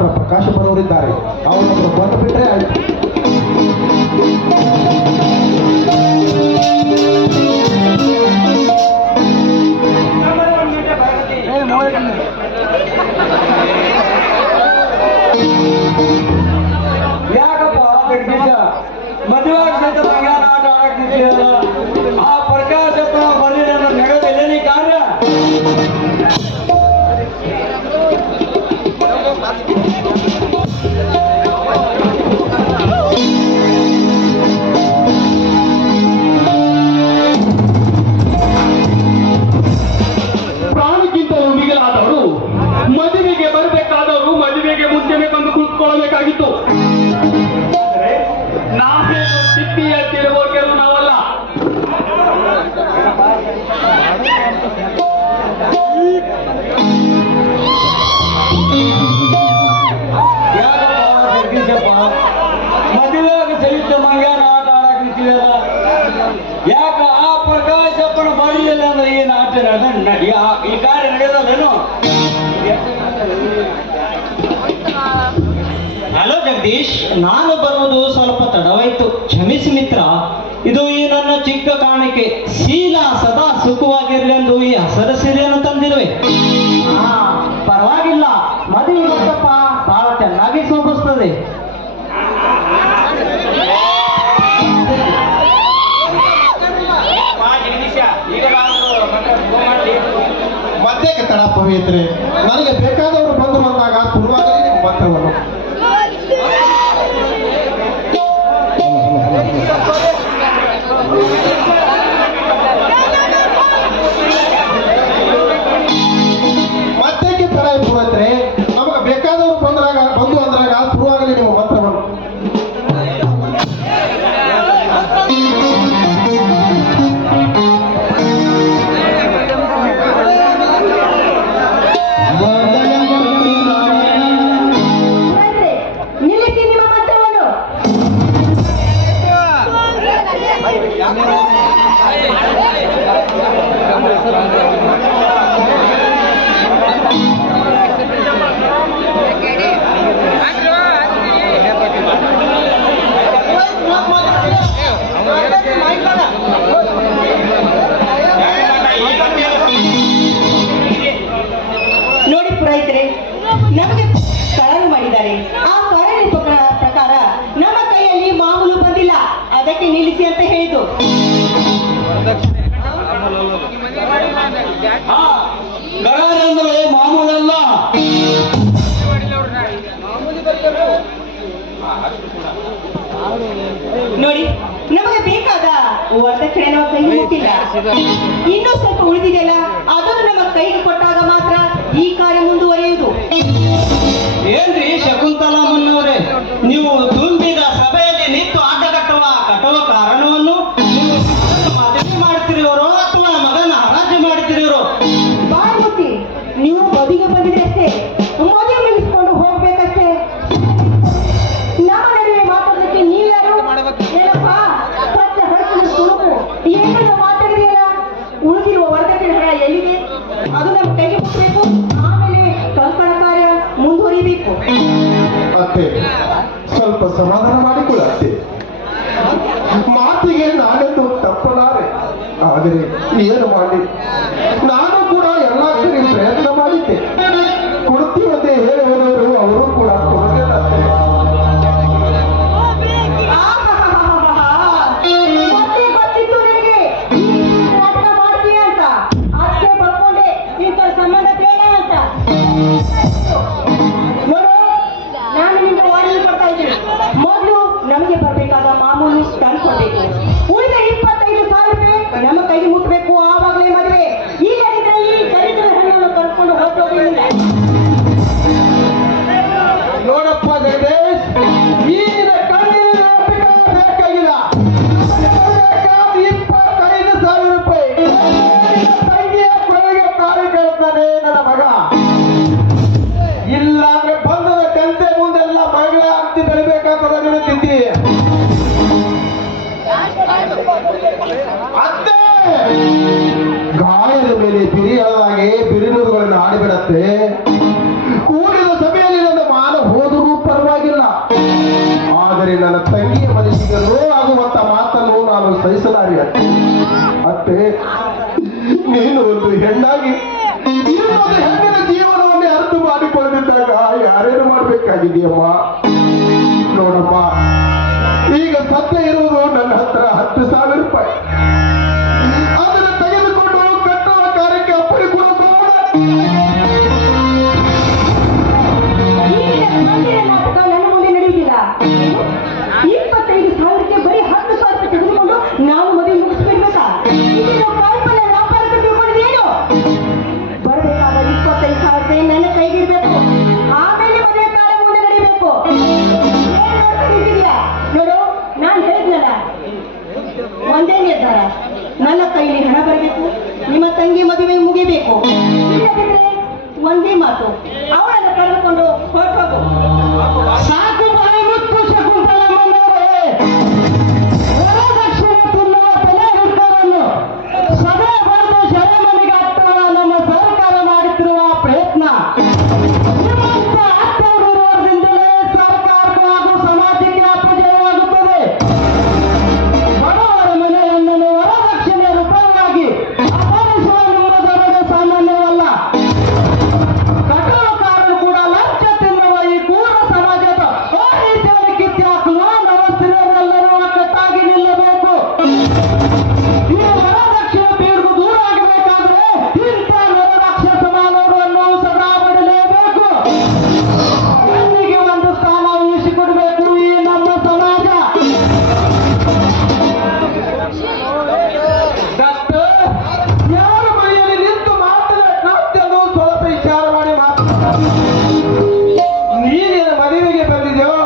Doctor Prakash ಬರೋರಿದ್ದಾರೆ. ಅವರನ್ನು ಬಂದು ಬಿಟ್ಟರೆ ಆಯ್ತು. ಯಾಕಪ್ಪ ಮದುವೆ ಬಂಗಾರ ಆಟ ಆಡ್ತಿದ್ದೀರ? ಆ ಪ್ರಕಾಶ ಬರ್ಲಿಲ್ಲ ನಡೆಯೋದಿಲ್ಲ ನೀ ಕಾರ್ಯ. ಪ್ರಾಣಕ್ಕಿಂತಲೂ ಮಿಗಿಲಾದವರು ಮದುವೆಗೆ ಬರಬೇಕಾದವರು ಮದುವೆಗೆ ಮುಂಚೆನೆ ಬಂದು ಕೂತ್ಕೊಳ್ಳಬೇಕಾಗಿತ್ತು. ನಾವೇನು ಸಿಪ್ಪಿಯ ತಿರುವೋಕೆರು ನಾವಲ್ಲ. ಮದುವೆಯಾಗ ಸಹಿತ ಮಂಗ್ಯಾನ ಆಟ ಆಡಕ್ ನಿಂತಿದಲ್ಲ. ಯಾಕ ಆ ಪ್ರಕಾಶಪ್ಪನ ಬರಲಿಲ್ಲ ಅಂದ್ರೆ ಏನು ಆಟ ಈ ಕಾರ್ಯ ನಡೆಯೋದೇನು? ಹಲೋ ಜಗದೀಶ್, ನಾನು ಬರುವುದು ಸ್ವಲ್ಪ ತಡವಾಯ್ತು, ಕ್ಷಮಿಸಿ ಮಿತ್ರ. ಇದು ಈ ನನ್ನ ಚಿಕ್ಕ ಕಾಣಿಕೆ. ಶೀಲ ಸದಾ ಸುಖವಾಗಿರ್ಲಿ ಎಂದು ಈ ಹಸರ ಸೀರೆಯನ್ನು ತಂದಿರುವೆ. ಪರವಾಗಿಲ್ಲ, ಮದುವೆ ಮಂಟಪ ಬಹಳ ಚೆನ್ನಾಗಿ ಶೋಭಿಸ್ತದೆ. ಮಧ್ಯಕ್ಕೆ ತಡ ಪವಿತ್ರೆ, ನನಗೆ ಬೇಕಾದವರು ಬಂದು ಬಂದಾಗ ತುಳುವಾಗಲಿ ನಿಮ್ಮ ಮಂತ್ರವನ್ನು. ಮಧ್ಯಕ್ಕೆ ತಡ ಪವಿತ್ರೆ, ನಮಗೆ ಬೇಕಾದವರು ಬಂದು ಅಂದ್ರಾಗ ತುಳುವಾಗಲಿ ನಿಮ್ಮ ಮಂತ್ರವನ್ನು. ನಿಲ್ಲಿಸಿ ನಿಮ್ಮ ಮಂತ್ರವನ್ನು. ನೋಡಿ ಪುರೋಹಿತರೆ, ನಮಗೆ ಕರಾರು ಮಾಡಿದ್ದಾರೆ. ಆ ಕರಾರಿನ ಪ್ರಕಾರ ನಮ್ಮ ಕೈಯಲ್ಲಿ ಮಾಮೂಲು ಬಂದಿಲ್ಲ, ಅದಕ್ಕೆ ನಿಲ್ಲಿಸಿ ಅಂತ ಹೇಳಿದ್ದು. ಗಡಾರಂದ್ರೆ ಮಾಮೂಲಲ್ಲ. ನೋಡಿ, ನಮಗೆ ಬೇಕಾದ ವರದಕ್ಷಿಣೆ ನಮ್ಮ ಕೈಗೆ ಮುಟ್ಟಿಲ್ಲ. ಇನ್ನೂ ಸ್ವಲ್ಪ ಉಳಿದಿದೆಯಲ್ಲ, ಅದನ್ನು ನಮ್ಮ ಕೈಗೆ ಕೊಟ್ಟಾಗ ಮಾತ್ರ ಈ ಕಾರ್ಯ ಮುಂದುವರಿಯುವುದು. ಏನ್ರಿ ಶಕುಂತಲಮ್ಮನವರೇ, ನೀವು ತುಂಬಿದ ಸಭೆಯಲ್ಲಿ ನಿಂತು ಆಟ ಕಟ್ಟುವ ಕಾರಣವನ್ನು ನೀವು ಮದುವೆ ಮಾಡ್ತಿರೋರೋ ಅಥವಾ ಮಗನ ಹರಾಜು ಮಾಡ್ತಿರೋರೋ? ಬಾಯಿ ಮುಟ್ಟಿ, ನೀವು ಮದುವೆ ಬಂದಿದೆ ಅಷ್ಟೇ, ಮದುವೆ ಮುಗಿಸ್ಕೊಂಡು ಹೋಗ್ಬೇಕಷ್ಟೇ. ನಮ್ಮ ನಡುವೆ ಮಾತಾಡಲಿಕ್ಕೆ ನೀವ್ಯಾರು? ಏನಪ್ಪ ಸ್ವಚ್ಛ ಹರಸಿನ ಸುಳುಕು ಏನೆಲ್ಲ ಮಾತಾಡಿದೆಯಲ್ಲ? ಉಳಿದಿರುವ ವರದಕ್ಷಿಣೆ ಹಣ ಎಲ್ಲಿದೆ? ಅದು ನಮ್ಮ ಕೈಗೆ ಮುಟ್ಟಬೇಕು, ಆಮೇಲೆ ಕಂಕಣ ಕಾರ್ಯ ಮುಂದುವರಿಬೇಕು. ಅತ್ತೆ, ಸ್ವಲ್ಪ ಸಮಾಧಾನ ಮಾಡಿಕೊಳ್ಳ ಅತ್ತೆ. ಮಾತಿಗೆ ನಾನೆಂದು ತಪ್ಪಲಾರೆ, ಆದರೆ ಏನು ಮಾಡಿ ನಾನು ಕೂಡ ಎಲ್ಲ ಕಡೆ ಪ್ರಯತ್ನ ಮಾಡಿದ್ದೆ. ಕೊಡ್ತೀವಂತೆ ಹೇಳಿ ಹೋದವರು ಅವರು ಕೂಡ ಕೊಡಲಿಲ್ಲ ಅತ್ತೆ. ಗೊತ್ತಿತ್ತು ನನಗೆ ನಾಟಕ ಮಾಡ್ತೀಯ ಅಂತ, ಅದಕ್ಕೆ ಬರ್ಕೊಂಡೆ ಇಂಥ ಸಂಬಂಧ ಬೇಡ ಅಂತ. ನೋಡು, ನಾನು ನಿಮ್ಗೆ ವಾರ್ನಿಂಗ್ ಕೊಡ್ತಾ ಇದ್ದೀನಿ. ಮೊದಲು ನಮಗೆ ಬರಬೇಕಾದ ಮಾಮೂಲು ತಂದ್ಕೊಡ್ಬೇಕು. ಉಳಿದ 25,000 ರೂಪಾಯಿ ನಮ್ಮ ಕೈಗೆ ಮುಟ್ಬೇಕು, ಆವಾಗಲೇ ಮದುವೆ. ಇಲ್ಲದಿದ್ರೆ ಈ ದರಿದ್ರ ಹಣ್ಣನ್ನು ಕರ್ಕೊಂಡು ಹೋಗೋದಿಲ್ಲ. ನೋಡಪ್ಪ ಜಗದೀಶ್, ಈಗಿನ ಕಣ್ಣಿನ ಬೇಕಾಗಿಲ್ಲ. 25,000 ರೂಪಾಯಿ ತಂಗಿಯ ಕೊನೆಗೆ ತಾಳಿ ಕೇಳ್ತಾನೆ ನನ್ನ ಮಗ. ಇಲ್ಲಾಂದ್ರೆ ಬಂದ ಕಂತೆ ಮುಂದೆಲ್ಲ ಮಗಳ ಅಂತಿ ಬೆಳಿಬೇಕಾಗ್ತದ ನೀನು ತಿಂತೀಯ. ಅತ್ತೆ, ಗಾಯದ ಮೇಲೆ ಬಿರಿಯಾದಾಗೆ ಬಿರಿನುರುಗಳನ್ನು ಆಡಿಬಿಡತ್ತೆ. ಕೂಡಿದ ಸಭೆಯಲ್ಲಿ ನನ್ನ ಮಾನ ಆದರೆ ನನ್ನ ತಂಗಿಯ ಮನಸ್ಸಿಗೆ ನೋವಾಗುವಂತ ಮಾತನ್ನು ನಾನು ಸಹಿಸಲಾರೆ ಅತ್ತೆ. ಅತ್ತೆ, ನೀನು ಒಂದು ಹೆಣ್ಣಾಗಿ ಇನ್ನೊಂದು ಹೆಣ್ಣಿನ ಜೀವನವನ್ನೇ ಅರ್ಥ ಮಾಡಿಕೊಂಡಿದ್ದಾಗ ಯಾರೇನು ಮಾಡ್ಬೇಕಾಗಿದೆಯಮ್ಮ? ನೋಡಮ್ಮ, ಈಗ ಸದ್ಯ ಇರುವುದು ನನ್ನ ಹತ್ರ 10,000 ರೂಪಾಯಿ. ಅದನ್ನು ತೆಗೆದುಕೊಂಡು ಕಟ್ಟುವ ಕಾರ್ಯಕ್ಕೆ ಅಪ್ಪಣೆ ಕೊಡೋದು. ನಾಟಕ ನನ್ನ ಮುಂದೆ ನಡೆಯುವುದಿಲ್ಲ. 25,000ಕ್ಕೆ ಬರೀ 10,000 ರೂಪಾಯಿ ತೆಗೆದುಕೊಂಡು ನಾವು ಮದುವೆ ಮುಗಿಸ್ಬಿಡ್ಬೇಕಾ? ಇದನ್ನು ಕಾಲ್ಪನೆ ವ್ಯಾಪಾರಕ್ಕೆ ತಿಳ್ಕೊಂಡಿದ್ದೇನು? ಬರಬೇಕಾದ 25,000 ರೂಪಾಯಿ ನನ್ನ ಕೈಗಿಡ್ಬೇಕು. ಆಮೇಲೆ ಮದುವೆ ಕಾರ್ಯ ಮುಂದೆ ನಡೀಬೇಕು. ಏನ್ ನೋಡ್ಕೊಂಡಿದ್ದೀಯಾ? ನೋಡು, ನಾನು ಹೇಳಿದ್ನಲ್ಲ, ಒಂದೇ ನಿರ್ಧಾರ. ನನ್ನ ಕೈಲಿ ಹಣ ಬರಬೇಕು, ನಿಮ್ಮ ತಂಗಿ ಮದುವೆ ಮುಗಿಬೇಕು. ಇಲ್ಲದಿದ್ರೆ ಒಂದೇ ಮಾತು, ಅವಳನ್ನು ಕರೆದುಕೊಂಡು ಹೊರಟೋಗು. ಸಾಕು ಬಾಯಿ ಮುತ್ತು ಶಕುಂತಲಮ್ಮನವರೇ. ವರದಕ್ಷಿಣೆ ತಿನ್ನುವ ತಲೆ ಹುಡುಗರನ್ನು ಸದಾ ಬಂದು ಶರಮನಿಗೆ ಹತ್ತುವ ನಮ್ಮ ಸರ್ಕಾರ ಮಾಡುತ್ತಿರುವ ಪ್ರಯತ್ನ ನಿಮ್ಮಂತ ಅತ್ತವರು ಇರುವುದರಿಂದಲೇ ಸರ್ಕಾರಕ್ಕೂ ಹಾಗೂ ಸಮಾಜಕ್ಕೆ ಅಪಜಯವಾಗುತ್ತದೆ. ಬಡವರ ಮನೆಯನ್ನು ವರದಕ್ಷಿಣೆ ರೂಪವಾಗಿ ಅಪಹರಿಸುವ ನಿಮ್ಮ ದೊರೆಗೆ ಸಾಮಾನ್ಯವಲ್ಲ. ಕಟ್ಟುವಕಾರರು ಕೂಡ ಲಂಚ ತಿನ್ನುವ ಈ ಕೂರ ಸಮಾಜದ ಆ ರೀತಿಯಲ್ಲಿ ಕಿತ್ತಾಕಲು ನಮ್ಮ ಸ್ತ್ರೀಯರೆಲ್ಲರೂ ಒಗ್ಗಟ್ಟಾಗಿ ನಿಲ್ಲಬೇಕು. ಈ ವರದಕ್ಷಿಣೆ ಬೀರ್ಗು ದೂರ ಆಗಬೇಕಾದ್ರೆ ಇಂಥ ನರರಾಕ್ಷಸ ಮಾನವರನ್ನು ಸದಾ ಬಿಡಲೇಬೇಕು. ಹೆಣ್ಣಿಗೆ ಒಂದು ಸ್ಥಾನ ಉಳಿಸಿಕೊಡಬೇಕು ಈ ನಮ್ಮ ಸಮಾಜ. ಡಾಕ್ಟರ್, ಯಾರ ಮನೆಯಲ್ಲಿ ನಿಂತು ಮಾತನಾಡ್ತೇನೋ ಸ್ವಲ್ಪ ವಿಚಾರ ಮಾಡಿ ನೀನೇನು ಮದುವೆಗೆ ಬಂದಿದ್ದೆವು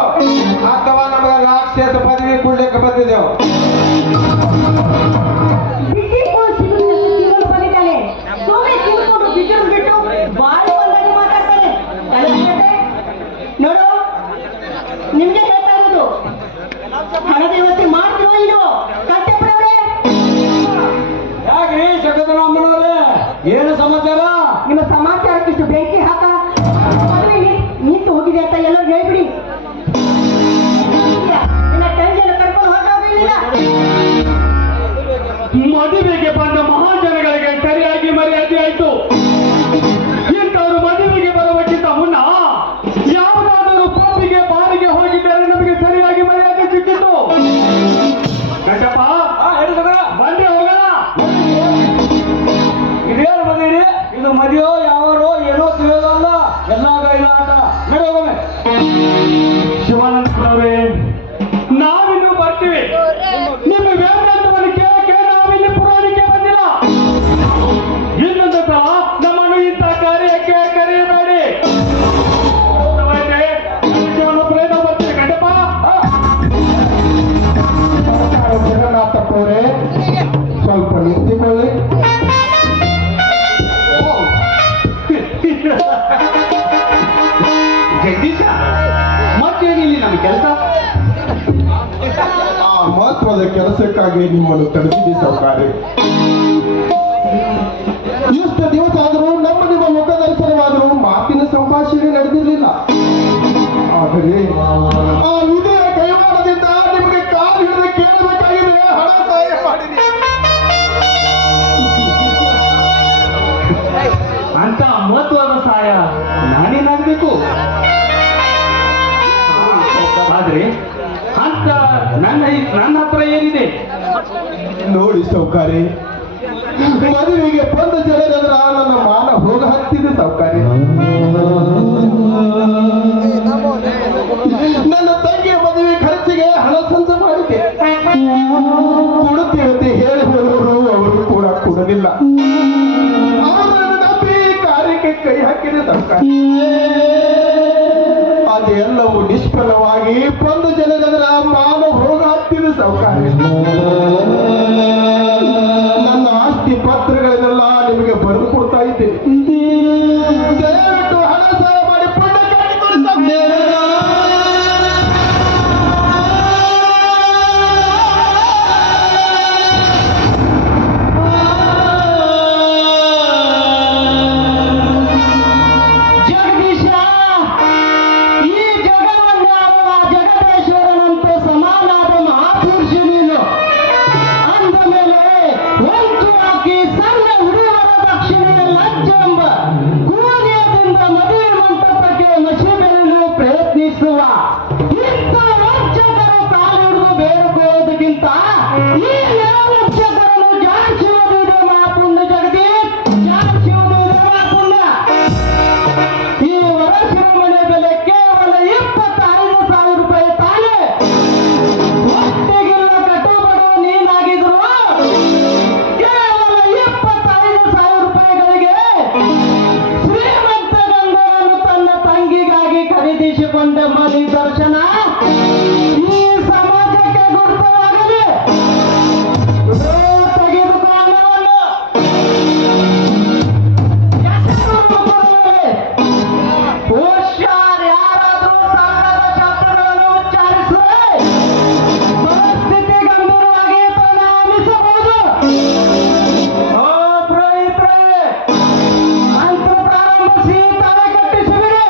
ಅಥವಾ ನಮಗೆ ರಾಕ್ಷಸ ಪದವಿ ಕೊಡ್ಲಿಕ್ಕೆ ಬಂದಿದ್ದೆವು? ಬಿಟ್ಟಿ ಸಿಗಲು ಬಂದಿದ್ದಾನೆ. ಸುಮ್ಮನೆ ತಿಳ್ಕೊಂಡು ಬಿಟ್ಟು ಬಿಟ್ಟು ಬಾಯಿ ಬಂದಾಗಿ ಮಾತಾಡ್ತಾನೆ. ನೋಡು, ನಿಮ್ಗೆ ಹೇಳ್ತಾ ಇರೋದು, ಹಣದ ವ್ಯವಸ್ಥೆ ಮಾಡ್ತೀವೋ ಇಲ್ವೋ? ಕಟ್ಟೆಪಡವ್ರೆ, ಯಾಕ್ರಿ ಶಕುಂತಲಮ್ಮನವರೇ, ಏನು ಸಮಾಚಾರ? ನಿಮ್ಮ ಸಮಾಚಾರಕ್ಕಿಷ್ಟು ಬೆಂಕಿ ಹಾಕ. ಮದುವೆಗೆ ನಿಂತು ಹೋಗಿದೆ ಅಂತ ಎಲ್ಲರೂ ಹೇಳ್ಬಿಡಿ. ನಿನ್ನ ತಂಗಿಯನ್ನು ಕರ್ಕೊಂಡು ಹೊರಟೋಗಿಲ್ಲ. ಮದುವೆಗೆ ಬಂದ ಮಹಾಜನಗಳಿಗೆ ಸರಿಯಾಗಿ ಮರ್ಯಾದೆ ಆಯಿತು. ಇಂಥವರು ಮದುವೆಗೆ ಬರುವುದಕ್ಕಿಂತ ಮುನ್ನ ಯಾವುದಾದರೂ ಪಬ್ಬಿಗೆ ಬಾರಿಗೆ ಹೋಗಿದ್ದರೆ ನಮಗೆ ಸರಿಯಾಗಿ ಮರ್ಯಾದೆ ಸಿಕ್ಕಿತು. ಗಂಟಪ್ಪ, ಬಂದೆ ಹೋಗೋಣ. ಇದೇನು ಬಂದಿರಿ? ಇದು ಮದುವೆ ಯಾವಾರೋ ಏನೋ ತಿಳಿಯೋದಲ್ಲ, ಎಲ್ಲಾಗ ಇಲ್ಲ ಆಟ. ನಡೆಯೋಗೊಮ್ಮೆ. ಶಿವಾನಂದರವರೇ, ನಾವಿನ್ನು ಬರ್ತೀವಿ. ನಿಮ್ಮ ವೇದಾಂತವನ್ನು ಕೇಳಕ್ಕೆ ನಾವಿಲ್ಲಿ ಪುರಾಣಿಕೆ ಬಂದಿಲ್ಲ. ಇನ್ನೊಂದು ಸಲ ನಮ್ಮನ್ನು ಇಂಥ ಕಾರ್ಯಕ್ಕೆ ಕರೆಯಬೇಡಿ. ಶಿವನೊಬ್ಬರೇನೋ ಬರ್ತೀವಿ. ಗಂಟಪ್ಪ, ಜಗನ್ನಾಥಪ್ಪವರೇ, ಸ್ವಲ್ಪ ನಿಂತುಕೊಳ್ಳಿ. ಜಗದೀಶ, ಮತ್ತೇನಿಲ್ಲಿ ನಮ್ಮ ಕೆಲಸ? ಆ ಮಹತ್ವದ ಕೆಲಸಕ್ಕಾಗಿ ನಿಮ್ಮನ್ನು ತಡೆದಿದ್ದೆ ಸೌಕಾರಿ. ಇಷ್ಟು ದಿವಸ ಆದರೂ ನಿಮ್ಮ ಮುಖ ದರ್ಶನವಾದರೂ ಮಾತಿನ ಸಂಭಾಷಣೆ ನಡೆದಿರಲಿಲ್ಲ. ಆದರೆ ಆ ವಿಧಿಯ ಕೈವಾಡದಿಂದ ನಿಮಗೆ ಕಾಲು ಹಿಡಿದು ಕೇಳಬೇಕಾಗಿದೆ. ಹಣ ಸಹಾಯ ಮಾಡಿರಿ. ಅಂತ ಮಹತ್ವದ ಸಹಾಯ ನಾನೇನಾಗಬೇಕು? ಆದ್ರೆ ಅಂತ ನನ್ನ ಹತ್ರ ಏನಿದೆ? ನೋಡಿ ಸೌಕಾರಿ, ಮದುವೆಗೆ ಬಂದ ಜನರೆದ್ರ ನನ್ನ ಮಾನ ಹೋಗ ಹತ್ತಿದೆ ಸೌಕಾರಿ. ನನ್ನ ತಂಗಿಯ ಮದುವೆ ಖರ್ಚಿಗೆ ಹಣ ಸಂಚ ಮಾಡಿದೆ. ಕೊಡುತ್ತೇವೆ ಹೇಳಿ ಹೋದವರು ಅವರು ಕೂಡ ಕೊಡಲಿಲ್ಲ. ಅವರನ್ನು ನಂಬಿ ಕಾರ್ಯಕ್ಕೆ ಕೈ ಹಾಕಿದೆ ಸೌಕಾರಿ. ಅದೆಲ್ಲವೂ ನಿಷ್ಫಲವಾಗಿ ಬಂದು ಜನರೆದ್ರ ಮಾನ ಹೋಗ ಹತ್ತಿದೆ ಸೌಕಾರಿ. ನನ್ನ ಆಸ್ತಿ ಪತ್ರಗಳನ್ನೆಲ್ಲ ನಿಮಗೆ ಬರೆದು ಕೊಡ್ತಾ ಇದ್ದೇನೆ. ದಯವಿಟ್ಟು ಹಣ ಸಹಾಯ ಮಾಡಿ ಪುಣ್ಯ ಕಟ್ಟಿಕೊಡಿ ಸೌಕಾರಿ. ಜಗದೀಶ, ಈ ಜಗವನ್ನಾಳುವ ಜಗದೇಶ್ವರನಂತೆ ಇಂಥ ವಂಚಕರು ಕಾಲಿಡುವ ಬೇಡಿಕೊಳ್ಳೋದಕ್ಕಿಂತ ಈ ವಂಚಕರನ್ನು ಜಾರಿಸುವುದಿದೆ ಮಹಾಪುಣ್ಯ ಜಗದೀಶ್, ಜಾರಿಸುವುದಿದೆ ಮಹಾಪುಣ್ಯ. ಈ ವರಸಿನ ಮನೆ ಬೆಲೆ ಕೇವಲ 25,000 ರೂಪಾಯಿ ತಾನೇ. ಒಟ್ಟಿಗಿಲ್ಲ ಕಟ್ಟುಬಡುವ ನೀನಾಗಿದ್ರು ಕೇವಲ 25,000 ರೂಪಾಯಿಗಳಿಗೆ ಶ್ರೀಮಂತ ಗಂಧವನ್ನು ತನ್ನ ತಂಗಿಗಾಗಿ ಖರೀದಿಸಿಕೊಂಡ ಮದಿ ದರ್ಶನ ಈ ಸಮಾಜಕ್ಕೆ ಗುರುತವಾಗಲಿ. ತೆಗೆದುಕೋ ಹಣವನ್ನು. ಹುಷಾರ್, ಯಾರಾದರೂ ಸಂಘದ ಶಬ್ದಗಳನ್ನು ಉಚ್ಚಾರಿಸಿದರೆ ಪರಿಸ್ಥಿತಿ ಗಂಭೀರವಾಗಿ ಪರಿಣಮಿಸಬಹುದು. ಮಂತ್ರ ಪ್ರಾರಂಭಿಸಿ ತಲೆ ಕಟ್ಟಿಸಿಬಿಡಿ.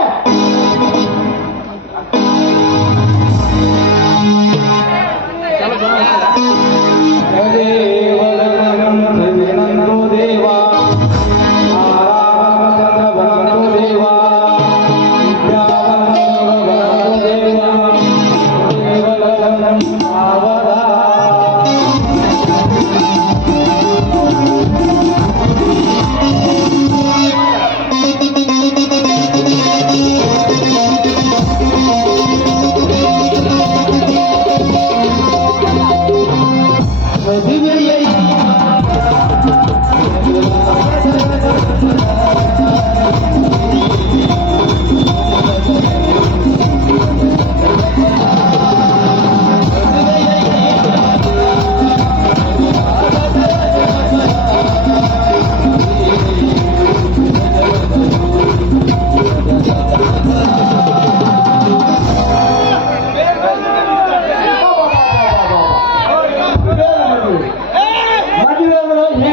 ಮದುವೆ ಅಂದ್ರೆ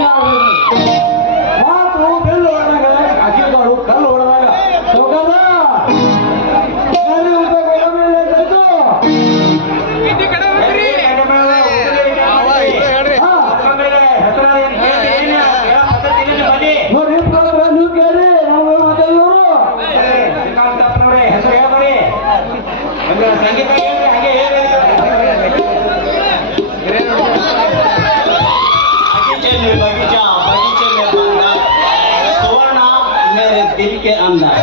ಮಾತು ಬೆಲ್ಲು ಹೊಡೆದಾಗ ಅಕ್ಕಿಗಳು ಕಲ್ಲು ಹೊಡೆದಾಗ ಹೋಗಲ್ಲ. ನೋಡಿ ನೀವು ಕೇಳಿ ನಾವು ಮಾತಾಡೋರು ಹೆಸರು ಹೇಳ್ಬರಿ ಸಂಗೀತ ಹೇಳ್ರಿ ಹಾಗೆ ಹೇಳಿ. बगीचा बगीचे में बंदा सुवर्ण मेरे दिल के अंदर.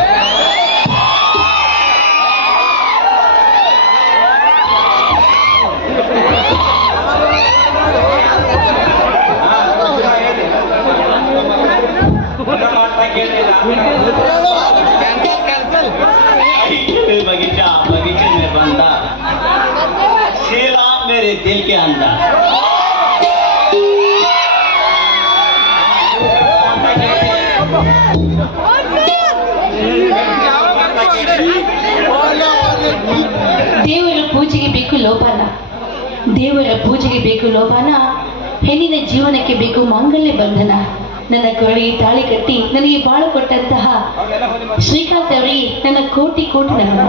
बगीचा बगीचे में बंदा श्री राम मेरे दिल के अंदर. ದೇವರ ಪೂಜೆಗೆ ಬೇಕು ಲೋಭನ, ದೇವರ ಪೂಜೆಗೆ ಬೇಕು ಲೋಭನ, ಹೆಣ್ಣಿನ ಜೀವನಕ್ಕೆ ಬೇಕು ಮಾಂಗಲ್ಯ ಬಂಧನ. ನನ್ನ ಕಳಿ ತಾಳಿ ಕಟ್ಟಿ ನನಗೆ ಬಾಳು ಕೊಟ್ಟಂತಹ ಶ್ರೀಕಾಂತ್ ಅವರಿಗೆ ನನ್ನ ಕೋಟಿ ಕೋಟಿ ನಮನ.